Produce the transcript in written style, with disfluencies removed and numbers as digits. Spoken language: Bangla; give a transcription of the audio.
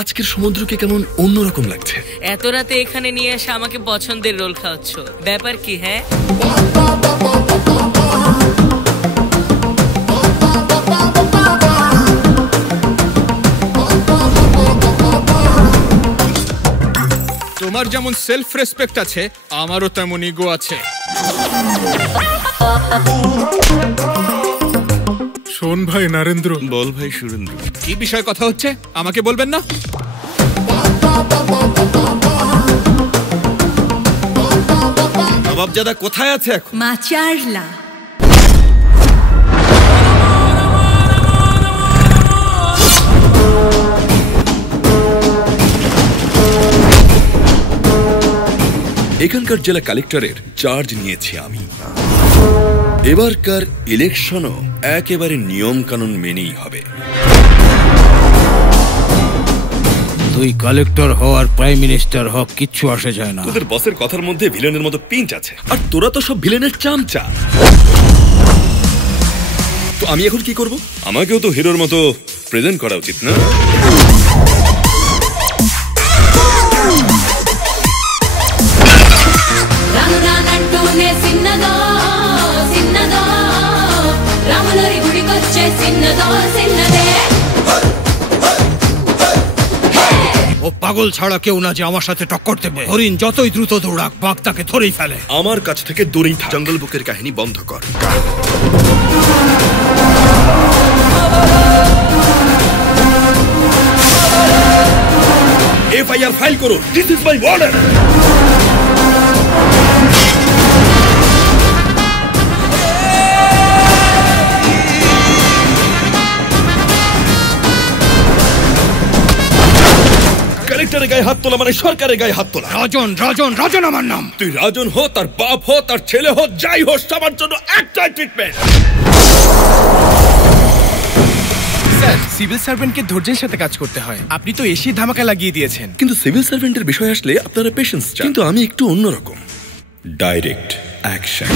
আজকের সমুদ্রকে কেমন অন্যরকম লাগছে। এত রাতে এখানে নিয়ে এসে আমাকে পছন্দের রোল খাওয়াচ্ছ, ব্যাপার কি? হ্যাঁ, তোমার যেমন সেলফ রেসপেক্ট আছে, আমারও তেমন ইগো আছে। শোন ভাই নরেন্দ্র। বল ভাই সুরেন্দ্র। কি বিষয়ে কথা হচ্ছে আমাকে বলবেন না? নবাবজাদা কোথায় আছে এখন? মাচারলা। এখানকার জেলা কালেক্টরের চার্জ নিয়েছি আমি। এবারকার ইলেকশনও একেবারে নিয়ম কানুন মেনেই হবে। তুই কালেক্টর হওয়ার প্রাইম মিনিস্টার হক কিচ্ছু আসে যায় না। তোদের বসের কথার মধ্যে ভিলেনের মতো পিঞ্চ আছে, আর তোরা তো সব ভিলেনের চামচা। তো আমি এখন কি করব? আমাকেও তো হিরোর মতো প্রেজেন্ট করা উচিত না? ও পাগল ছাড়া কেউ না যে আমার সাথে টক্কর দেবে। হরিণ যতই দ্রুত দৌড়াক, বাঘ তাকে ধরেই ফেলে। আমার কাছ থেকে দূরেই থাক। জঙ্গল বুকের কাহিনী বন্ধ কর। এফআইআর ফাইল করো। This is my order. কালেক্টরের গায়ে হাত তোলা মানে সরকারের গায়ে হাত তোলা। রাজন রাজন রাজন আমার নাম। তুই রাজন হো, তার বাপ হো, তার ছেলে হো, যাই হোক, সবার জন্য একটাই ট্রিটমেন্ট। স্যার, সিভিল সার্ভেন্টকে ধৈর্যের সাথে কাজ করতে হয়। আপনি তো এসি ধামাকা লাগিয়ে দিয়েছেন। কিন্তু সিভিল সার্ভেন্টের বিষয় আসলে আপনারা পেশেন্স চান, কিন্তু আমি একটু অন্যরকম। Direct action.